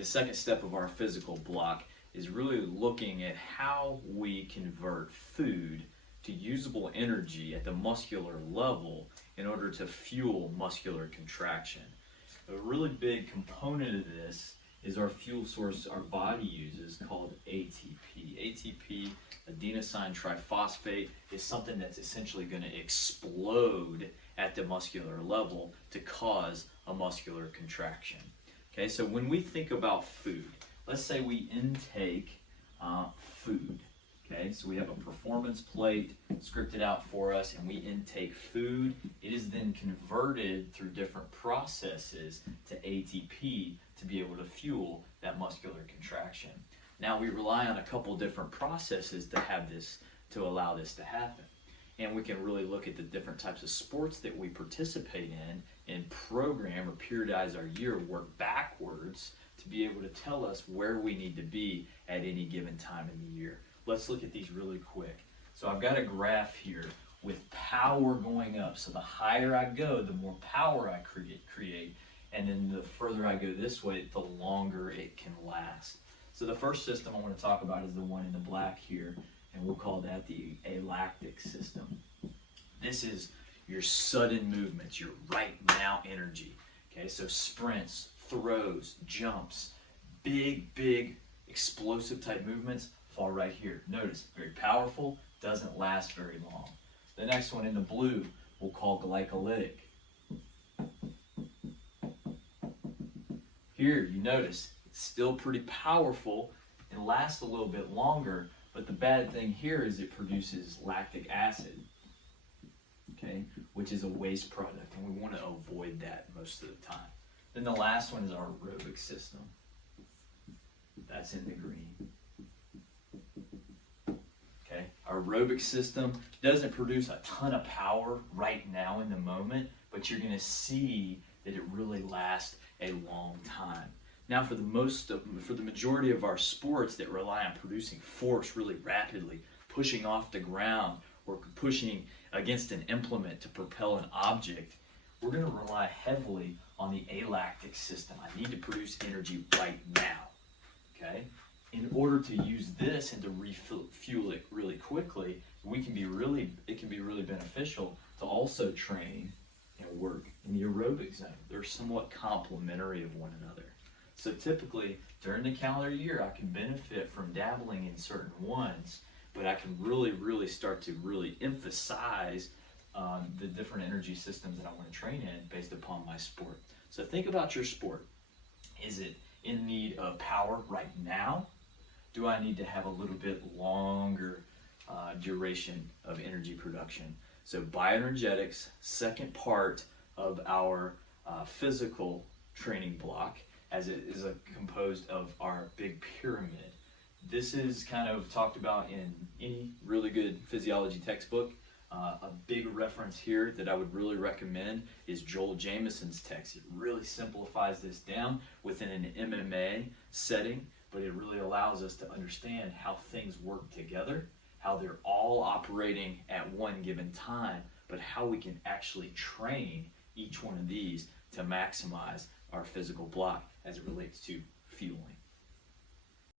the second step of our physical block is really looking at how we convert food to usable energy at the muscular level in order to fuel muscular contraction. A really big component of this is our fuel source our body uses called ATP. ATP, adenosine triphosphate, is something that's essentially going to explode at the muscular level to cause a muscular contraction. Okay, so when we think about food, let's say we intake food. Okay, so we have a performance plate scripted out for us and we intake food. It is then converted through different processes to ATP to be able to fuel that muscular contraction. Now we rely on a couple different processes to have this, to allow this to happen. And we can really look at the different types of sports that we participate in and program or periodize our year, work backwards to be able to tell us where we need to be at any given time in the year. Let's look at these really quick. So I've got a graph here with power going up. So the higher I go, the more power I create. And then the further I go this way, the longer it can last. So the first system I want to talk about is the one in the black here, and we'll call that the alactic system. This is your sudden movements, your right now energy. Okay, so sprints, throws, jumps, big explosive type movements fall right here. Notice, very powerful, doesn't last very long. The next one in the blue we'll call glycolytic. Here you notice it's still pretty powerful and lasts a little bit longer, but the bad thing here is it produces lactic acid, okay, which is a waste product, and we want to avoid that most of the time. Then the last one is our aerobic system. That's in the green. Okay, our aerobic system doesn't produce a ton of power right now in the moment, but you're going to see that it really lasts a long time. Now for the majority of our sports that rely on producing force really rapidly, pushing off the ground or pushing against an implement to propel an object, we're going to rely heavily on the alactic system. I need to produce energy right now. Okay? In order to use this and to refuel it really quickly, it can be really beneficial to also train and work in the aerobic zone. They're somewhat complementary of one another. So typically during the calendar year, I can benefit from dabbling in certain ones, but I can really start to really emphasize the different energy systems that I want to train in based upon my sport. So think about your sport. Is it in need of power right now? Do I need to have a little bit longer duration of energy production? So bioenergetics, second part of our physical training block, as it is composed of our big pyramid. This is kind of talked about in any really good physiology textbook. A big reference here that I would really recommend is Joel Jamieson's text. It really simplifies this down within an MMA setting, but it really allows us to understand how things work together, how they're all operating at one given time, but how we can actually train each one of these to maximize our physical block as it relates to fueling.